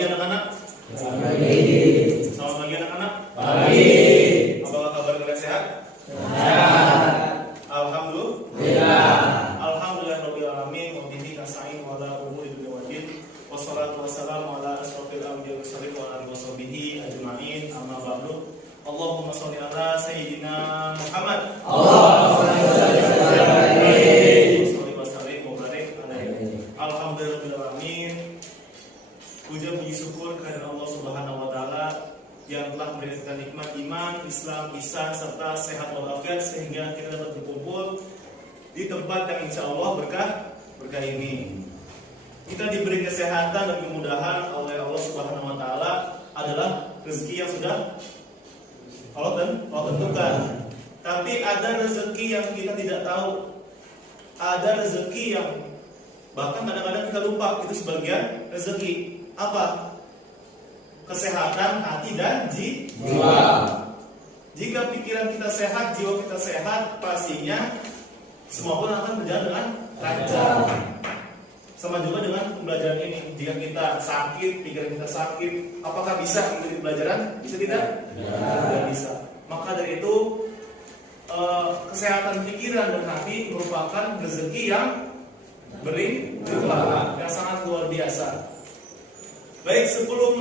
pagi anak-anak. Pagi. Selamat pagi anak-anak. Pagi. Apakah kabar kalian sehat? Sehat. Alhamdulillah. Alhamdulillahirabbil alamin wa bihi nasta'in wa ala umuri dunya waddin. Wassalatu wassalamu ala asrofil anbiya'i wassalimin wa ala washabihi ajma'in. Amma ba'du. Allahumma shalli ala sayyidina Muhammad. Allahumma shalli alaihi. Alhamdulillahirabbil alamin. Puja puji syukur kepada Allah Subhanahu wa taala yang telah memberikan nikmat iman, Islam, ihsan serta sehat walafiat sehingga kita dapat berkumpul di tempat yang insya Allah berkah ini. Kita diberi kesehatan dan kemudahan oleh Allah Subhanahu wa taala adalah rezeki yang sudah Allah tentukan. Tapi ada rezeki yang kita tidak tahu. Ada rezeki yang bahkan kadang-kadang kita lupa itu sebagian rezeki. Apa? Kesehatan hati dan jiwa. Jika pikiran kita sehat, jiwa kita sehat, pastinya semua pun akan berjalan dengan lancar. Sama juga dengan pembelajaran ini. Jika kita sakit, pikiran kita sakit, apakah bisa mengikuti pelajaran? Bisa tidak? Tidak bisa. Maka dari itu kesehatan pikiran dan hati merupakan rezeki yang berlimpah, yang sangat luar biasa. Baik, sebelum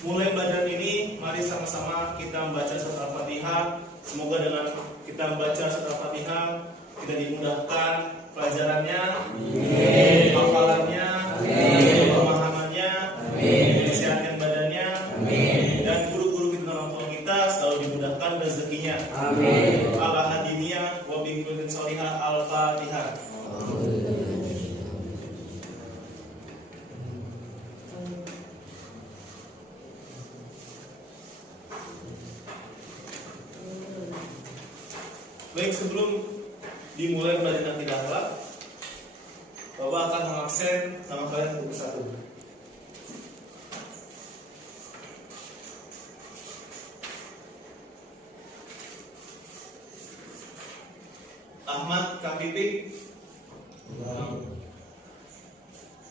mulai belajar ini, mari sama-sama kita membaca surat Al-Fatihah. Semoga dengan kita membaca surat Al-Fatihah kita dimudahkan pelajarannya, hafalannya, pemahamannya, kesehatan badannya, dan guru-guru kita dan orang tua kita selalu dimudahkan rezekinya. Ala hadiniyah wa bikulin sholihah. Al-Fatihah. Baik, sebelum dimulai belajar akidah akhlak, Bapak akan mengaksen nama kalian satu persatu. Ahmad Kapipi.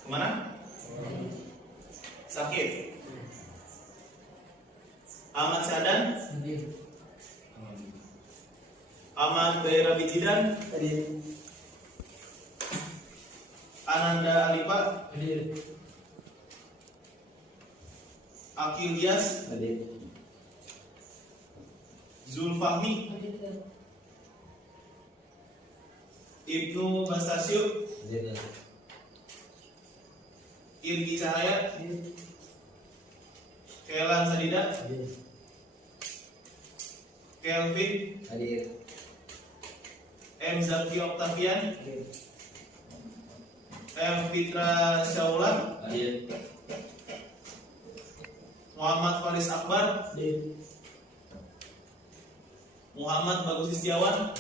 Kemana? Sakit. Ahmad Sadan. Ahmad Baira Bijidan. Ananda Alipa. Akil Dias. Zulfahmi. Ibnu Bastasyo. Irgi Cahaya. Kelan Sadida. Kelvin. M. Zaki Oktavian. M. Fitra Syaulan. Muhammad Faris Akbar. Muhammad Bagus Istiawan.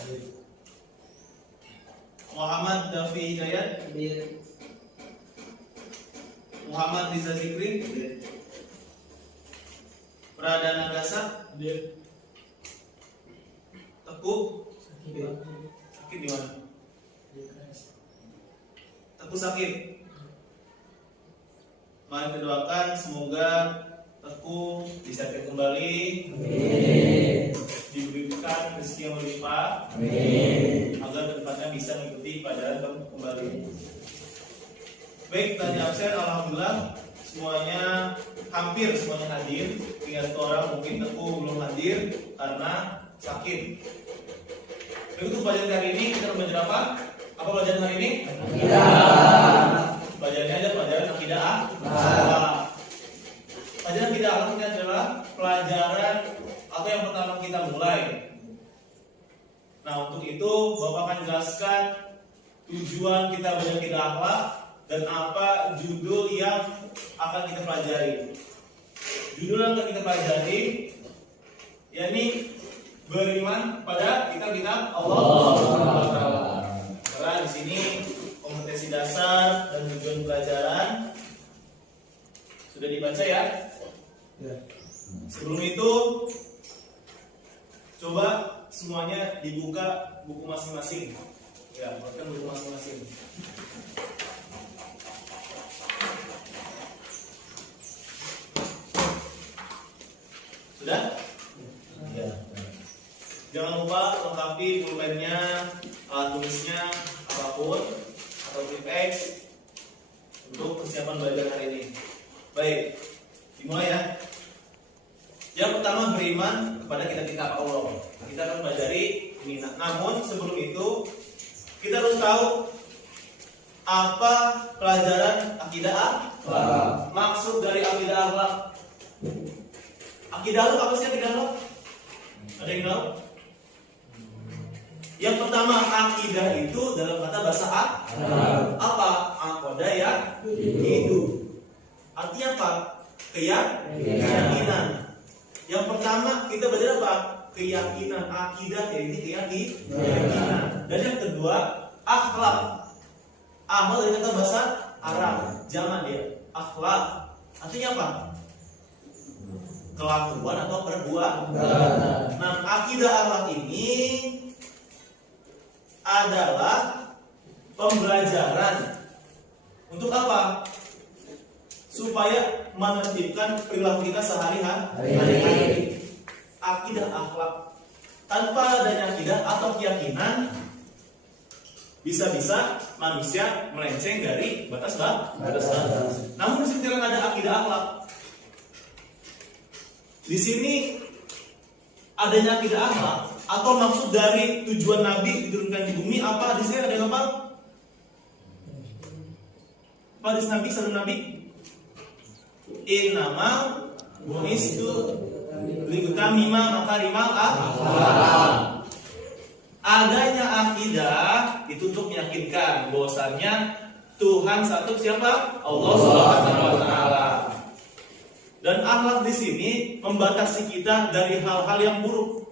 Muhammad Dafi Hidayat. Muhammad Riza Zikri. Pradana Gasak. Teguh. Sakit di mana? Teguh sakit. Mari kita doakan semoga Teguh disehatkan kembali. Diberikan rezeki yang berlimpah. Agar kedepannya bisa mengikuti pelajaran kembali. Baik, tadi absen, alhamdulillah semuanya hampir semuanya hadir. Tinggal satu orang mungkin Teguh belum hadir karena sakit. Untuk pelajaran hari ini kita belajar apa? Apa pelajaran hari ini? Akidah. Pelajarannya ada pelajaran akidah akhlak. Pelajaran akidah akhlak ini adalah pelajaran atau yang pertama kita mulai. Nah, untuk itu Bapak akan jelaskan tujuan kita belajar akidah akhlak dan apa judul yang akan kita pelajari. Judul yang akan kita pelajari yakni beriman pada kitab-kitab Allah Subhanahu wa taala. Karena di sini kompetensi dasar dan tujuan pelajaran sudah dibaca ya. Sebelum itu coba semuanya dibuka buku masing-masing. Ya, bukan buku masing-masing. Sudah? Ya. Jangan lupa lengkapi pulpennya, alat tulisnya, apapun atau Tipex untuk persiapan belajar hari ini. Baik, dimulai ya. Yang pertama, beriman kepada kitab-kitab Allah. Kita akan pelajari ini. Namun sebelum itu kita harus tahu apa pelajaran akidah akhlak. Maksud dari akidah akhlak. Akidah akhlak apa sih akidah akhlak? Ada yang tahu? Yang pertama, akidah itu dalam kata bahasa Arab. Apa? Aqodah ya hidup. Artinya apa? Keyakinan. Yang pertama kita belajar apa? Keyakinan. Akidah ya ini keyakinan. Dan yang kedua, akhlak. Akhlak dari kata bahasa Arab. Jangan dia. Akhlak. Artinya apa? Kelakuan atau perbuatan. Nah, akidah akhlak ini adalah pembelajaran untuk apa? Supaya menertibkan perilaku kita sehari-hari. Akidah akhlak. Tanpa adanya akidah atau keyakinan, bisa-bisa manusia melenceng dari batas. Namun di sini ada akidah akhlak. Di sini adanya akidah akhlak atau maksud dari tujuan Nabi diturunkan di bumi apa? Di sini ada apa? Apa hadis Nabi sabda Nabi? Innama bu'istu liutamima makarimal akhlak. Adanya akidah itu untuk meyakinkan bahwasannya Tuhan satu siapa? Allah Subhanahu wa taala. Dan akhlak di sini membatasi kita dari hal-hal yang buruk.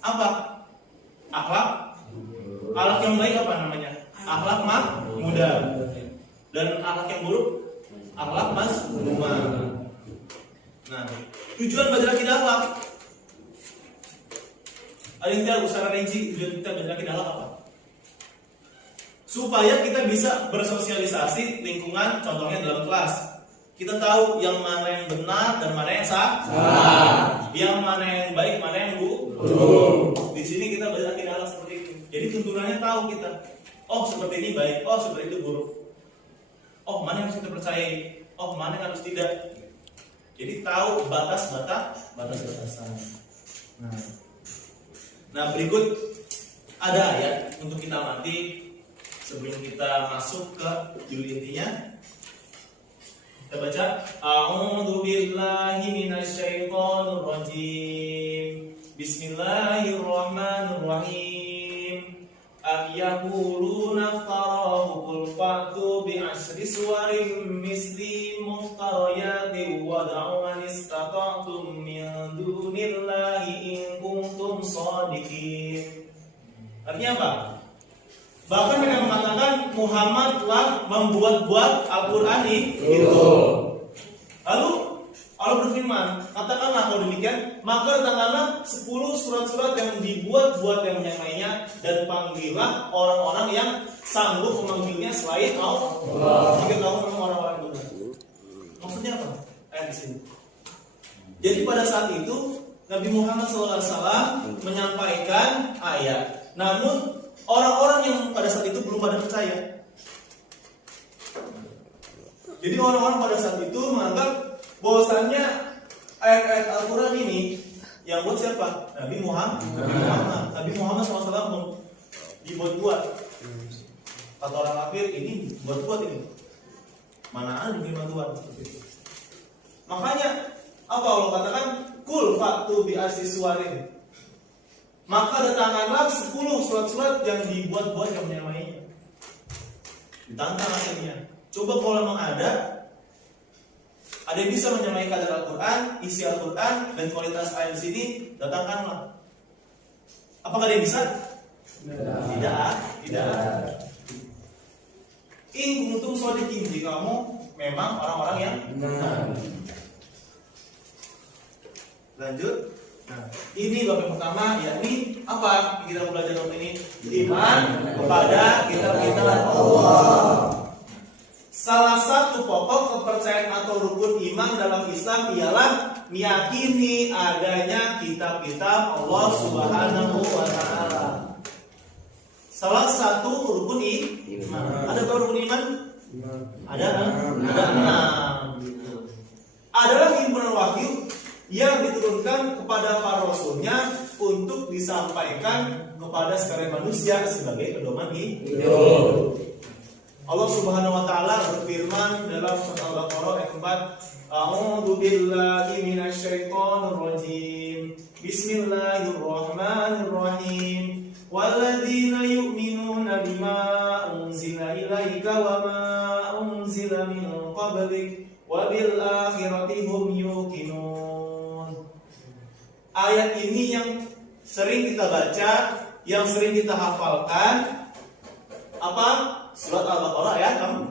Apa? Akhlak yang baik apa namanya? Akhlak muda. Dan akhlak yang buruk akhlak mazmumah. Nah, tujuan belajar akidah akhlak. Ada yang tahu secara rinci tujuan kita belajar akidah akhlak apa? Supaya kita bisa bersosialisasi lingkungan, contohnya dalam kelas. Kita tahu yang mana yang benar dan mana yang salah. Yang mana yang baik, mana yang buruk. Di sini kita belajar akidah akhlak seperti itu. Jadi tuntunannya tahu kita. Oh, seperti ini baik, oh seperti itu buruk. Oh, mana yang harus kita percayai? Oh, mana yang harus tidak? Jadi tahu batas-batasan. Nah, berikut ada ayat untuk kita amati sebelum kita masuk ke judul intinya. Kita baca, A'udzu billahi minasyaitonir rajim. Bismillahirrahmanirrahim. Am yaquluna iftarahu qul fa'tu bi asyri suwarin misli muftariyatin wa da'u man istata'tum min dunillahi in kuntum shadiqin. Artinya apa? Bahkan mereka mengatakan Muhammad telah membuat-buat Al-Quran itu. Lalu Allah berfirman, katakanlah kalau demikian, maka datangkanlah 10 surat-surat yang dibuat-buat yang menyamainya dan panggillah orang-orang yang sanggup memanggilnya selain Allah. Jika kamu memang orang-orang itu. Maksudnya apa? Ayat di sini. Jadi pada saat itu Nabi Muhammad SAW menyampaikan ayat. Namun orang-orang yang pada saat itu belum pada percaya. Jadi orang-orang pada saat itu menganggap bahwasannya ayat-ayat Al-Quran ini yang buat siapa? Nabi Muhammad. Nabi Muhammad SAW dibuat-buat. Kata orang kafir ini buat-buat ini. Mana ada di firman Tuhan seperti itu. Makanya apa Allah katakan? Kul fa'tu bi asy suwarin. Maka datangkanlah 10 surat-surat yang dibuat-buat yang menyamainya. Ditantang akhirnya. Coba kalau memang ada yang bisa menyamai kadar Al-Quran, isi Al-Quran, dan kualitas ayat di sini, datangkanlah. Apakah dia bisa? Tidak. In kuntum shodiqin, jika kamu memang orang-orang yang benar. Lanjut. Nah, ini bab yang pertama, yakni apa kita belajar dalam ini? Iman kepada kitab-kitab Allah. Salah satu pokok kepercayaan atau rukun iman dalam Islam ialah meyakini adanya kitab-kitab Allah Subhanahu wa taala. Salah satu rukun iman. Ada berapa rukun iman? Ada 6. Adalah himpunan wahyu yang diturunkan kepada para rasulnya untuk disampaikan kepada sekalian manusia sebagai pedoman hidup. Allah Subhanahu wa taala berfirman dalam surat Al-Baqarah ayat 4, A'udzu billahi minasyaitonir rajim. Bismillahirrahmanirrahim. Walladzina yu'minuna bima unzila ilaika wa ma unzila min qablik wa bil akhirati hum yuqinun. Ayat ini yang sering kita baca, yang sering kita hafalkan. Apa? Surat Al-Baqarah ayat 4.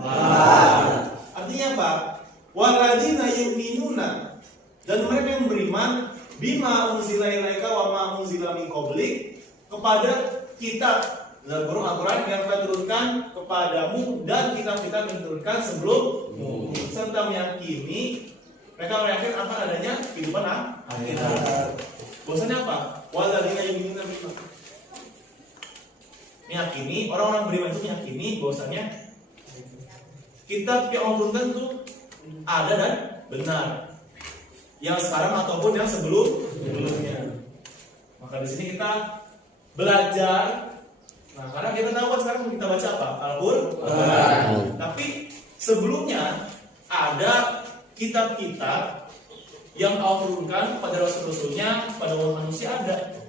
Artinya apa? Walladzina yu'minuna, dan mereka yang beriman bima unzila ilaika wa ma unzila min qablik, kepada kitab dalam Al-Qur'an yang telah turunkan kepadamu dan kitab-kitab yang diturunkan sebelummu, serta meyakini mereka akan adanya kehidupan akhirat. Bahwasanya apa? Walladzina yu'minuna bima, meyakini, orang-orang beriman itu meyakini bahwasanya kitab yang Allah turunkan itu ada dan benar, yang sekarang ataupun yang sebelumnya. Maka di sini kita belajar. Nah, karena kita tahu kan sekarang kita baca apa? Al-Qur'an. Tapi sebelumnya ada kitab-kitab yang Allah turunkan kepada rasul-rasulnya, kepada umat manusia ada.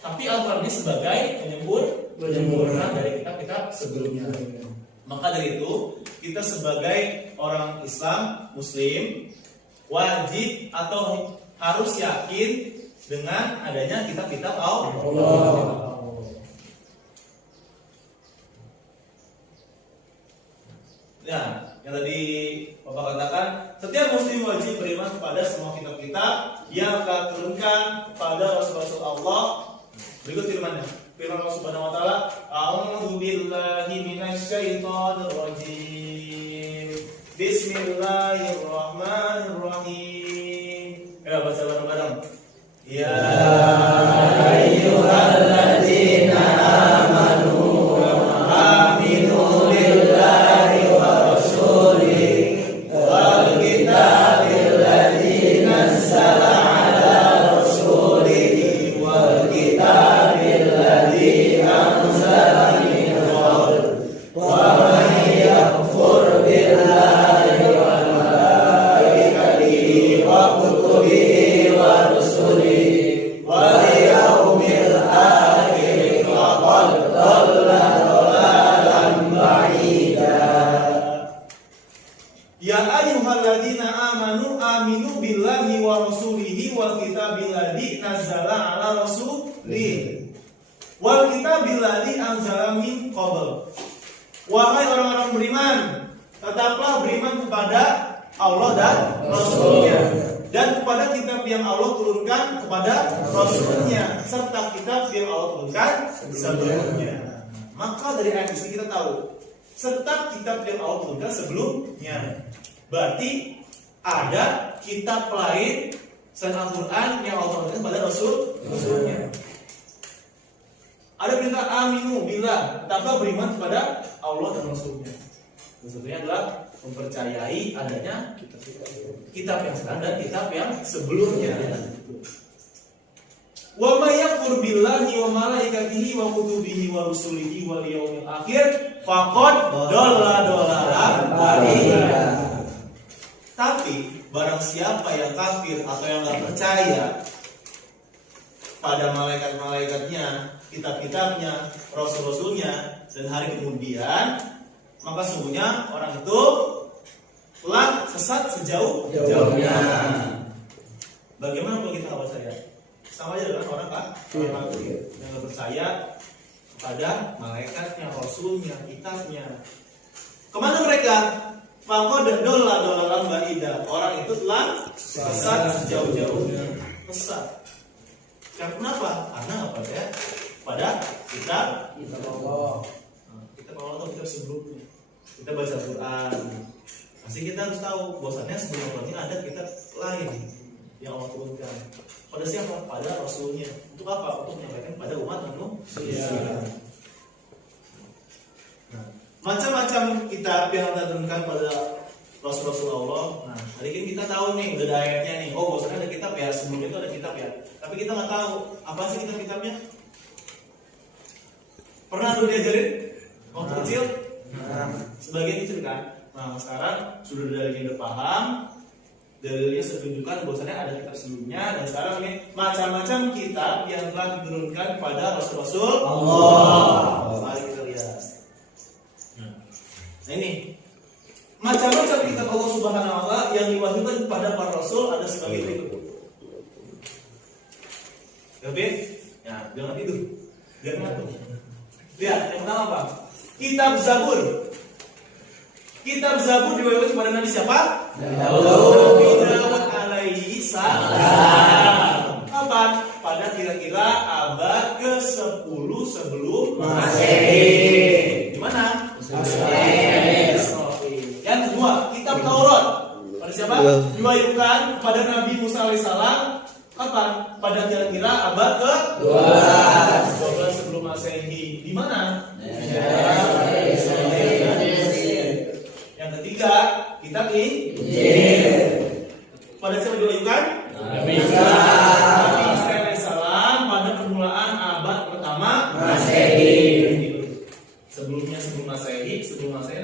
Tapi Al-Quran ini sebagai penyempurna dari kitab-kitab sebelumnya. Maka dari itu, kita sebagai orang Islam, Muslim, wajib atau harus yakin dengan adanya kitab-kitab Allah. Nah, yang tadi Bapak katakan, setiap Muslim wajib beriman kepada semua kitab-kitab yang telah turunkan kepada Rasul-Rasul Allah. Berikut firman-Nya. Firman Allah Subhanahu wa taala, A'udzu billahi minasyaitonir rajim. Bismillahirrahmanirrahim. Ya, baca bareng-bareng. Ya ayyuhalladzina amanu aminu billahi wa rasulihi wal kitabil ladzi nazzala ala rasulihi wal kitabil ladzi anzala min qabl wa man yakfur billahi wal malaikatihi wa kutubihi wa rusulihi wal yaumil akhir faqad dhalla dhalalan ba'ida. Ya ayyuhalladzina amanu aminu billahi wa rasulihi wal kitabil ladzi nazzala ala rasulihi wal kitabil ladzi anzala min qabl. Wahai orang-orang beriman, tetaplah beriman kepada Allah dan Rasulnya, dan kepada kitab yang Allah turunkan kepada Rasulnya, serta kitab yang Allah turunkan sebelumnya. Maka dari ayat ini kita tahu, serta kitab yang Allah turunkan sebelumnya. Berarti ada kitab lain selain Al-Quran yang Allah turunkan kepada Rasulnya. Ada perintah aminu billah, tetaplah beriman kepada Allah dan Rasulnya. Maksudnya adalah mempercayai adanya kitab yang sekarang dan kitab yang sebelumnya. Wa may yakfur billahi wa malaikatihi wa kutubihi wa rusulihi wal yaumil akhir faqad dhalla dhalalan ba'ida. Tapi barang siapa yang kafir atau yang enggak percaya pada malaikat-malaikatnya, kitab-kitabnya, rasul-rasulnya, dan hari kemudian, maka sungguhnya orang itu telah sesat sejauh-jauhnya. Bagaimana kalau kita nggak percaya? Sama aja dengan orang kafir yang nggak percaya kepada malaikatnya, rasulnya, kitabnya. Kemana mereka? Faqad dhalla dhalalan ba'ida. Orang itu telah sesat sejauh-jauhnya. Sesat. Kenapa? Karena apa ya? Pada kitab Allah. Kitab Allah atau kitab sebelumnya. kita baca Al-Quran. Pasti kita harus tahu bahwasannya sebelum Al-Quran ini ada kitab lain yang Allah turunkan. Pada siapa? Pada Rasulnya. Untuk apa? Untuk menyampaikan pada umat manusia. Nah, macam-macam kitab yang Allah turunkan pada Rasul-Rasul Allah. Nah, hari ini kita tahu nih, udah ada ayatnya nih. Oh, bahwasanya ada kitab ya, sebelumnya itu ada kitab ya. Tapi kita nggak tahu apa sih kitab-kitabnya. Pernah dulu diajarin waktu kecil? Sebagian kecil kan. Nah, sekarang sudah dalilnya udah paham, dalilnya sudah tunjukkan bahwasanya ada kitab sebelumnya, dan sekarang ini macam-macam kitab yang telah diturunkan pada Rasul-Rasul Allah. Mari kita lihat. Nah ini macam-macam kitab Allah Subhanahu wa Ta'ala yang diwahyukan kepada para Rasul ada sebagai berikut. Oke? Ya, jangan tidur, jangan ngantuk. Lihat, yang pertama apa? Kitab Zabur. Kitab Zabur diwahyukan kepada Nabi siapa? Nabi Dawud alaihi salam. Kapan? Pada kira-kira abad ke-10 sebelum Masehi. Di mana? Yang kedua, kitab Taurat. Pada siapa? Diwahyukan kepada Nabi Musa alaihissalam. Kapan? Pada kira-kira abad ke-12 sebelum Masehi. Di mana? Yang ketiga, kitab Injil. Pada siapa diwahyukan? Nabi Isa alaihissalam pada permulaan abad pertama Masehi. Sebelum Masehi,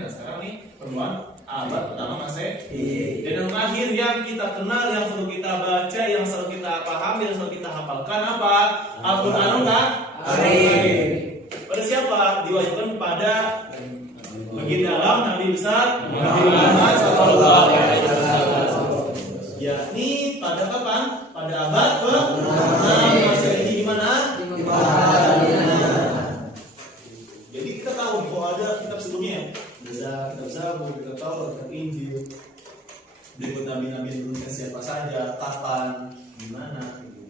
nah sekarang nih permulaan abad pertama Masehi. Dan yang terakhir yang kita kenal, yang selalu kita baca, yang selalu kita pahami, yang selalu kita hafalkan apa? Al-Qur'anul Karim. Pada siapa? Diwahyukan pada bagian dalam Nabi besar Nabi Muhammad sallallahu alaihi wasallam. Yakni pada kapan? Pada abad ke-6 Masehi. Di mana? Di Madinah. Jadi kita tahu bahwa ada kitab sebelumnya. Ada kitab Zabur, kitab Taurat, kitab Injil. Berikut nabi-nabi yang turunkan siapa saja, kapan, di mana gitu.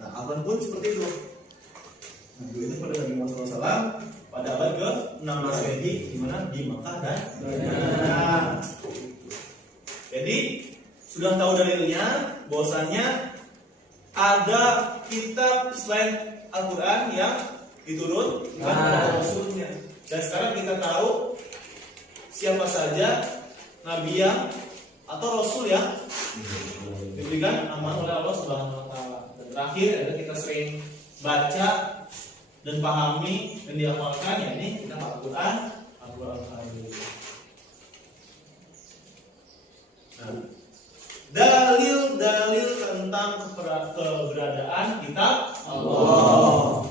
Nah, Al-Quran pun seperti itu. Itu pada Nabi Muhammad SAW pada abad ke-6 Masehi, di mana? Di Makkah dan Madinah. Jadi sudah tahu dalilnya bahwasanya ada kitab selain Al-Quran yang diturunkan oleh Rasulnya. Dan sekarang kita tahu siapa saja Nabi yang atau Rasul yang diberikan amanah oleh Allah Subhanahu Wa Taala. Dan terakhir adalah kita sering baca dan pahami dan dihafalkan, ya ini kita Al-Quran. Nah, dalil-dalil tentang keberadaan kitab Allah.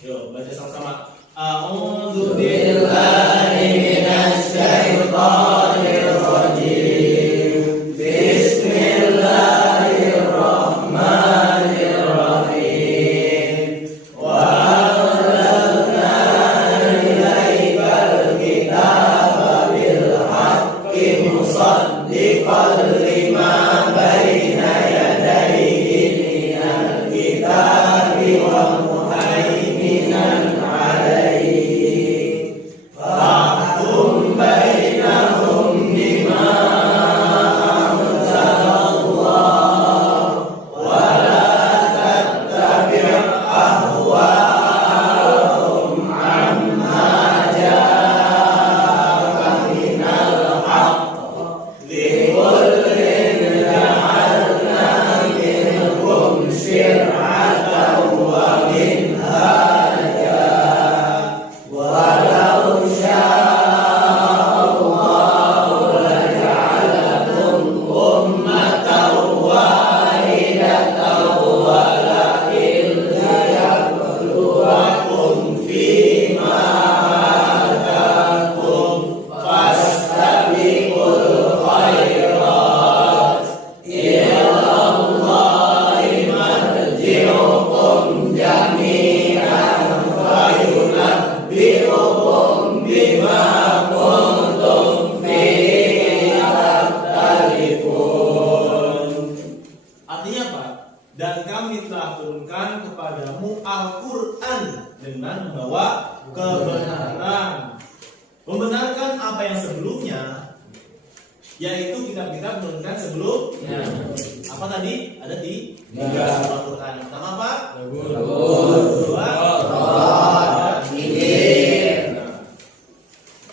Yuk baca sama-sama. A'udzu billahi minasy syaithanir rajim. Bismillahirrahmanirrahim. Wa anzalna ilaikal kitaba bil haqqi musaddiqan lima baina yadayhi minal kitabi wa muhaiminan alaihi. Fahkum bainahum bima anzalallah wa la tattabi' ahwa'ahum amma ja'aka minal haqq. Likullin ja'alna minhum syir'atan wa minhaja. Walau sya'allahu laja'alakum ummatan wahidatan walakin liyabluwakum fima atakum fastabiqul khairat ilallahi marji'ukum jami'an fayunabbi'ukum bima kuntum fihi takhtalifun. Artinya apa? Dan kami telah turunkan kepadamu Al-Quran dengan membawa kebenaran. membenarkan apa yang sebelumnya, yaitu kitab-kitab menurunkan sebelumnya. Apa tadi? Ada di Al-Quran. Pertama apa? Kedua,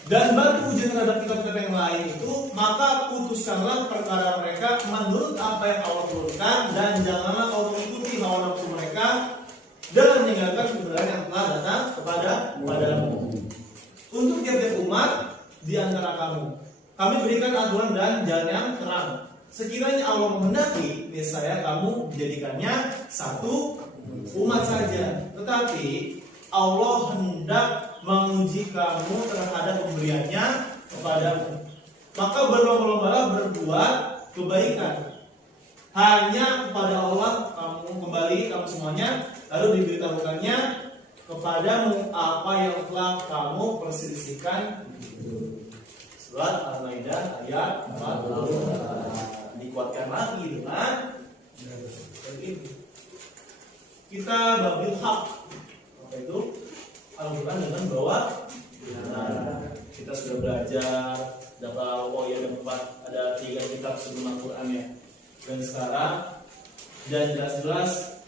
dan batu ujian terhadap kitab-kitab yang lain itu, maka putuskanlah perkara mereka menurut apa yang Allah turunkan, dan janganlah kau mengikuti hawa nafsu mereka dan meninggalkan kebenaran yang telah datang kepadamu. Untuk tiap-tiap umat di antara kamu, kami berikan aturan dan jalan yang terang. Sekiranya Allah menghendaki, niscaya kamu menjadikannya satu umat saja. Tetapi Allah hendak menguji kamu terhadap pemberiannya kepadamu. Maka berlomba-lombalah berbuat kebaikan. Hanya kepada Allah kamu kembali, kamu semuanya, lalu diberitahukannya kepadamu apa yang telah kamu perselisihkan. Surat Al-Maidah ayat 40. Dikuatkan lagi dengan ini. Kita babil hak. Apa itu? Al-Quran dengan bawa benar. Kita sudah belajar ada 3 kitab sebelum Al-Quran ya. Dan sekarang dan jelas-jelas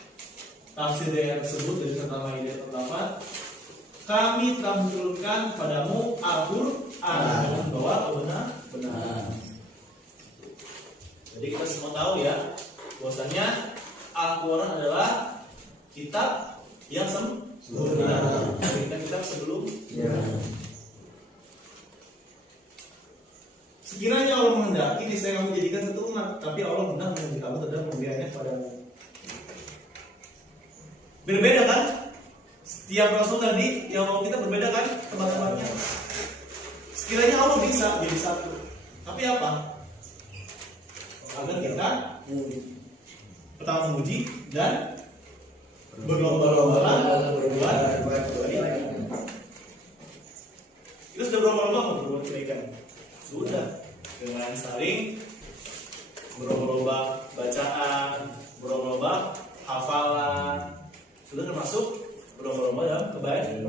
tafsir ayat tersebut dari surat Al-Maidah pertama, kami telah menurunkan padamu Al-Quran dengan bawa benar. Jadi kita semua tahu ya, bahwasanya Al-Quran adalah kitab yang sempurna. Kitab sebelumnya. Sekiranya Allah menghendaki, niscaya kamu menjadikan satu umat, tapi Allah hendak menguji kamu terhadap pemberiannya kepadamu. Berbeda kan? Setiap rasul tadi yang mau kita berbeda kan tempat-tempatnya. Sekiranya Allah bisa jadi satu, tapi apa? Agar kita pertama memuji dan berlomba-lomba berbuat kebaikan. Kita sudah berlomba-lomba berbuat kebaikan. Sudah dengan saling berlomba-lomba bacaan, berlomba hafalan, sudah termasuk berlomba-lomba dalam kebaikan.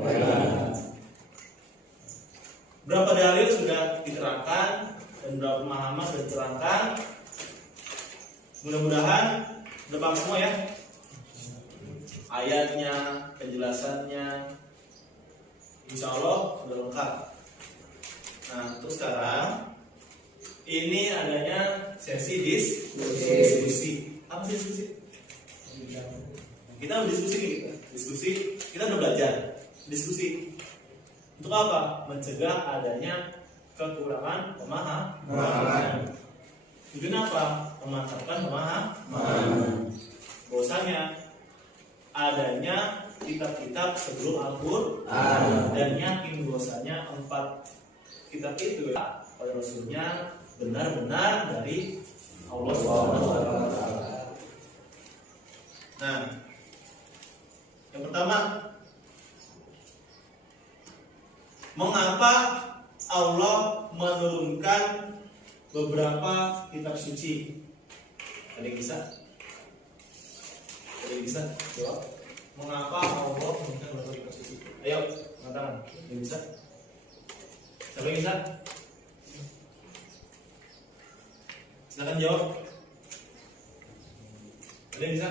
Berapa dalil sudah diterangkan dan berapa pemahaman sudah diterangkan. Mudah-mudahan depan semua ya, ayatnya, penjelasannya, insya Allah sudah lengkap. Nah, terus sekarang ini adanya sesi diskusi. Apa sih diskusi? Kita berdiskusi, kita udah belajar diskusi. Untuk apa? Mencegah adanya kekurangan pemahaman. Tujuan apa? Memantapkan pemahaman. Bahwasanya adanya kitab-kitab sebelum Al-Quran dan yakin bahwasanya 4 kitab itu ya oleh Rasulnya benar-benar dari Allah Subhanahu wa Ta'ala. Nah, yang pertama, mengapa Allah menurunkan beberapa kitab suci? Ada yang bisa jawab? Mengapa Allah menurunkan beberapa kitab suci? Ayo, angkat tangan. Yang bisa? Siapa yang bisa? Silakan jawab. Ada yang bisa?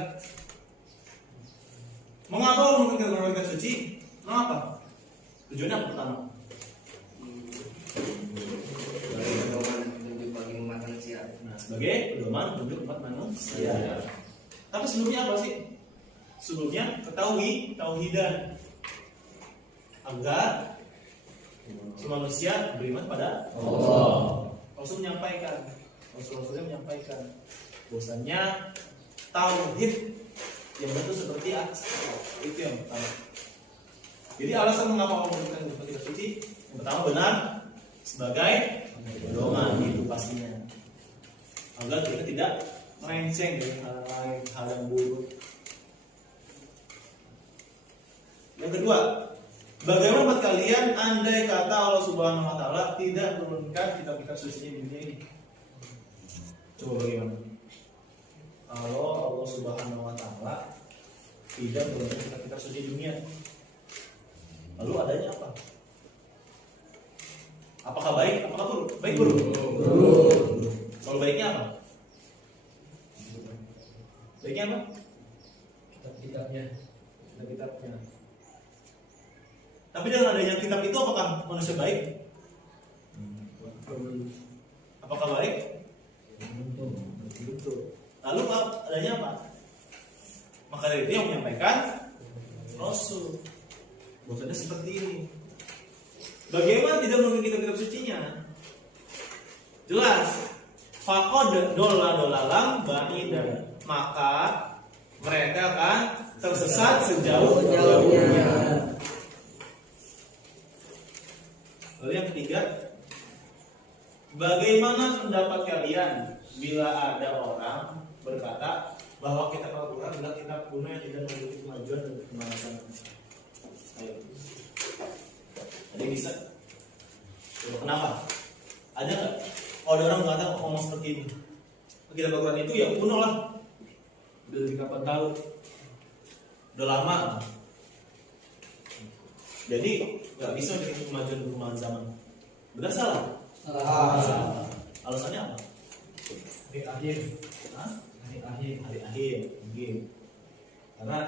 Mengapa Allah menurunkan beberapa kitab suci? Mengapa? Tujuannya apa pertama? Sebagai pedoman untuk umat manusia. Tapi sebelumnya apa sih? Sebelumnya ketahui tauhidan agar semua manusia beriman pada Allah. Rasululnya menyampaikan bahwasanya tauhid yang betul seperti itu yang pertama. Jadi alasan mengapa Allah memberikan beberapa kitab suci, yang pertama benar sebagai pedoman itu pastinya, agar kita tidak melenceng dari hal yang buruk. Yang kedua, bagaimana buat kalian andai kata Allah Subhanahu wa Ta'ala tidak menurunkan kitab-kitab suci di dunia ini? Coba bagaimana? Kalau Allah Subhanahu wa Ta'ala tidak menurunkan kitab-kitab suci di dunia, lalu adanya apa? Apakah baik? Apakah buruk? Baik buruk. Kalau baiknya apa? Baiknya apa? Kitab-kitabnya. Kitab-kitabnya. Tapi dengan adanya kitab itu apakah manusia baik? Apakah baik? Lalu adanya apa? Maka dari itu yang menyampaikan Rasul. Bahwasanya seperti ini. Bagaimana tidak mungkin kitab-kitab sucinya? Jelas. Faqad dolalang ba'idan. Maka mereka akan tersesat sejauh-jauhnya. Lalu yang ketiga, bagaimana pendapat kalian bila ada orang berkata bahwa kitab Al-Quran adalah kitab kuno yang tidak memiliki kemajuan dan kemanasan? Ayo. Ada yang bisa? Coba, kenapa? Ada nggak? Kalau ada orang mengatakan ngomong seperti ini, kitab Al-Quran itu ya kuno lah, udah dari kapan tahu, udah lama. Jadi nggak bisa bikin kemajuan perkembangan zaman. Benar salah? Salah. Alasannya apa? Hari akhir. Hah? Hari Hari mungkin. Karena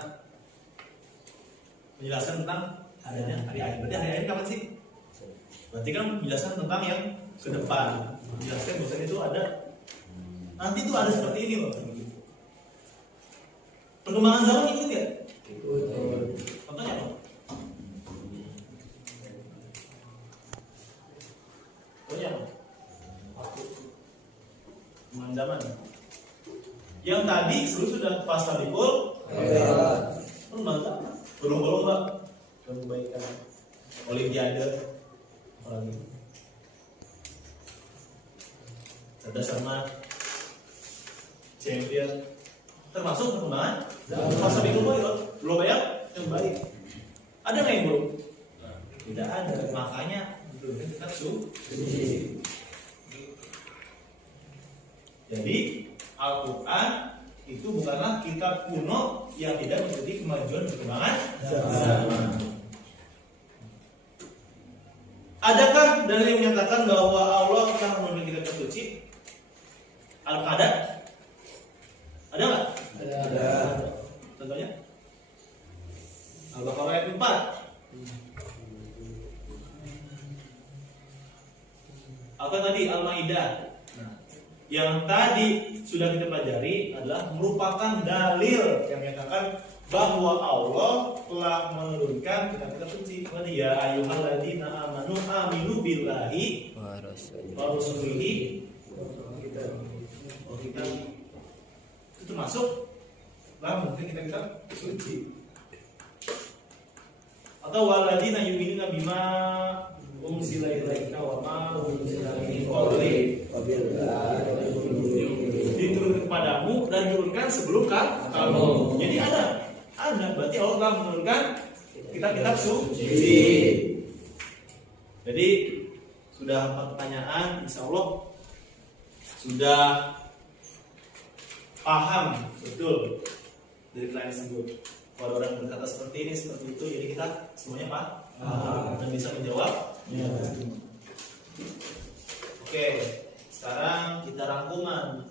penjelasan tentang adanya hari akhir. Berarti hari akhir kapan sih? Berarti kan penjelasan tentang yang ke depan. Menjelaskan bahwasanya itu ada. Nanti itu ada seperti ini loh. Perkembangan zaman ikut nggak? Contohnya apa? Perkembangan zaman. Yang tadi sudah pasta dikul, berlomba-lomba kebaikan, olimpiade, apalagi cerdas cermat, champion, termasuk perkembangan pasta dikul belum banyak yang baik. Ada nggak yang buruk? Tidak ada. Makanya kita suci. Jadi Al-Quran itu bukanlah kitab kuno yang tidak memiliki kemajuan dan perkembangan zaman. Adakah dalil yang menyatakan bahwa Allah telah menurunkan kitab suci? Al-Qadar? Ada nggak? Ada. Contohnya? Al-Baqarah ayat 4. Apa tadi? Al-Maidah. Yang tadi sudah kita pelajari adalah merupakan dalil yang menyatakan bahwa Allah telah menurunkan kitab-kitab suci. Ya ayyuhalladzina amanu aminu billahi wa rasulihi. Kita itu termasuk lah mungkin kitab-kitab suci. Atau walladzina yu'minuna bima unzila ilaika wa ma unzila min qablik diturunkan kepadamu dan diturunkan sebelum kamu. Jadi ada berarti Allah telah menurunkan kitab-kitab suci. Jadi sudah 4 pertanyaan, insya Allah sudah paham betul dari klien tersebut. Kalau orang berkata seperti ini, seperti itu, jadi kita semuanya paham dan bisa menjawab. Oke, sekarang kita rangkuman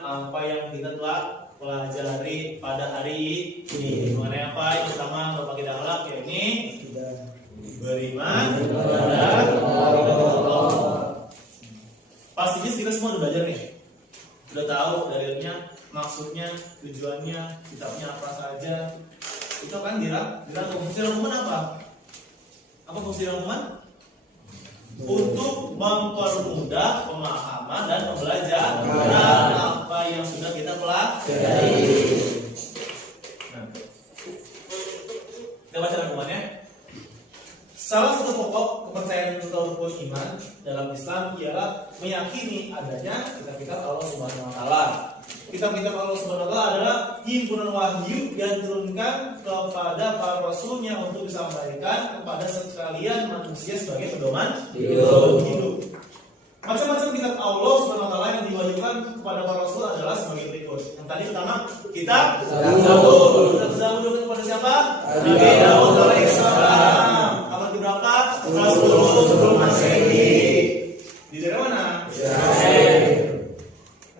apa yang kita telah pelajari pada hari ini. Mengenai apa? Yang pertama Bapak kita akhlak, yakni beriman kepada Allah. Pastinya kita semua udah belajar nih, udah tahu dalilnya, maksudnya, tujuannya, kitabnya apa saja. Itu kan dirangkum. Fungsi rangkuman apa? Apa fungsi rangkuman? Untuk mempermudah pemahaman dan pembelajaran apa yang sudah kita pelajari. Nah, kita baca rangkumannya. Salah satu pokok kepercayaan atau rukun iman dalam Islam ialah meyakini adanya kitab-kitab Allah Subhanahu wa taala. Kitab-kitab Allah Subhanahu wa taala adalah himpunan wahyu yang diturunkan kepada para rasulnya untuk disampaikan kepada sekalian manusia sebagai pedoman hidup. Macam-macam kitab Allah Subhanahu wa taala yang diwahyukan kepada para rasul adalah sebagai berikut. Yang tadi pertama, kitab Zabur. Kitab Zabur kepada siapa? Nabi Daud alaihissalam. Abad berapa? 10. Rasul Masehi. Di daerah mana? Israel.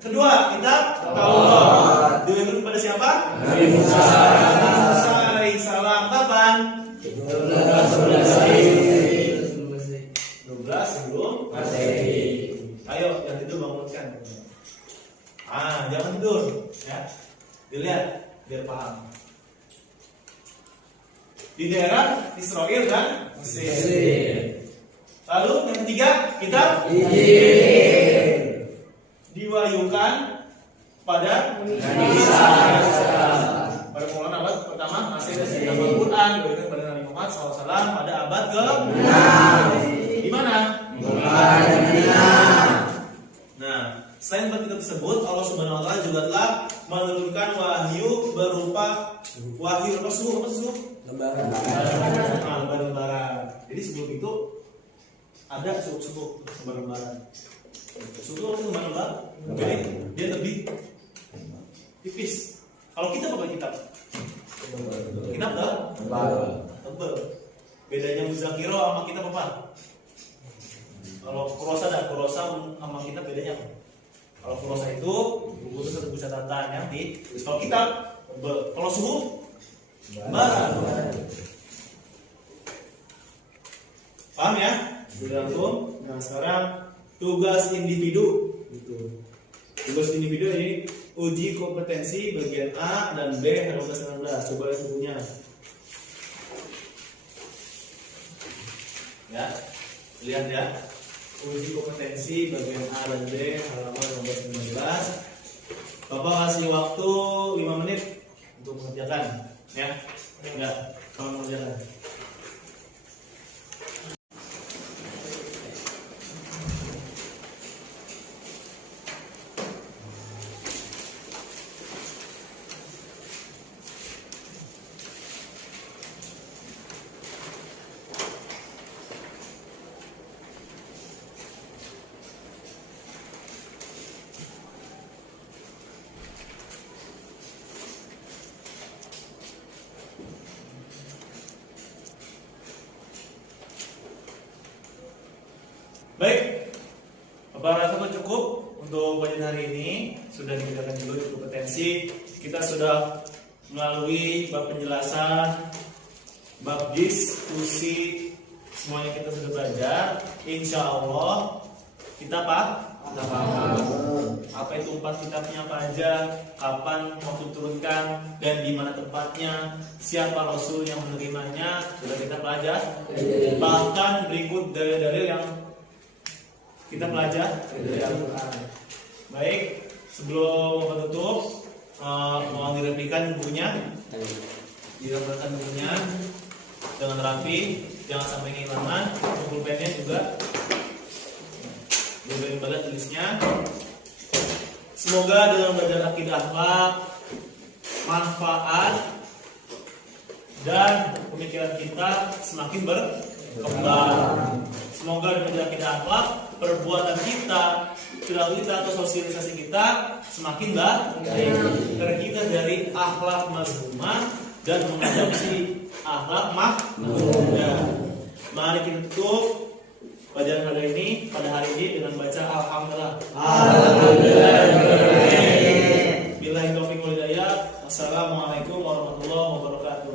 Kedua, kitab Taurat. Diberikan kepada siapa? Nabi Musa. Salam kapan? 12 12 sebelum Masehi. Ayo, yang tidur bangunkan. Jangan tidur, ya. Dilihat, biar paham. Di daerah Israel dan Mesir. Lalu yang ketiga, kita diwahyukan pada Nabi Isa. pada pengelolaan abad pertama Masih dan Al-Quran diberikan kepada Nabi Muhammad SAW pada abad ke di mana? Nah, selain kitab tersebut, Allah Subhanahu Wa Taala juga telah menurunkan wahyu berupa wahyu apa suhu? Lembaran. Jadi sebelum itu ada suhu lembaran. Suhu itu lembaran. Jadi dia lebih tipis. Kalau kita pakai kitab tebal. Bedanya muzakiro sama kitab apa? Kalau kurosa sama kitab bedanya apa? Kalau kurosa itu buku satu buku catatan yang di. Kalau kitab tebal. Kalau suhu lembaran. Paham ya? Sudah langsung. Nah sekarang tugas individu. Tugas individu ini uji kompetensi bagian A dan B halaman 19. Coba lihat bukunya. Ya, lihat ya. Uji kompetensi bagian A dan B halaman 19. Bapak kasih waktu 5 menit untuk mengerjakan. Ya, enggak, kalau mengerjakan. Baik, Bapak rasa cukup untuk pelajaran hari ini. Sudah dikerjakan dulu kompetensi. Kita sudah melalui bab penjelasan, bab diskusi, semuanya kita sudah belajar. Insya Allah kita paham apa itu 4 kitabnya apa aja, kapan waktu turunkan, dan di mana tempatnya, siapa Rasul yang menerimanya, sudah kita pelajari. Bahkan berikut dalil-dalil yang kita pelajari dari Al-Quran. Baik, sebelum menutup, mohon direplikan bukunya, dirapatkan bukunya dengan rapi, jangan sampai kehilangan. Pulpennya juga bagian tulisnya. Semoga dalam belajar akidah akhlak manfaat dan pemikiran kita semakin berkembang. Semoga dalam belajar akidah akhlak perbuatan kita, perilaku kita atau sosialisasi kita semakin baik. Karena kita dari akhlak mazmumah dan mengadopsi akhlak mahmudah. Mari kita tutup pelajaran pada hari ini dengan baca alhamdulillah. Billahi taufiq wal hidayah. Wassalamualaikum warahmatullahi wabarakatuh.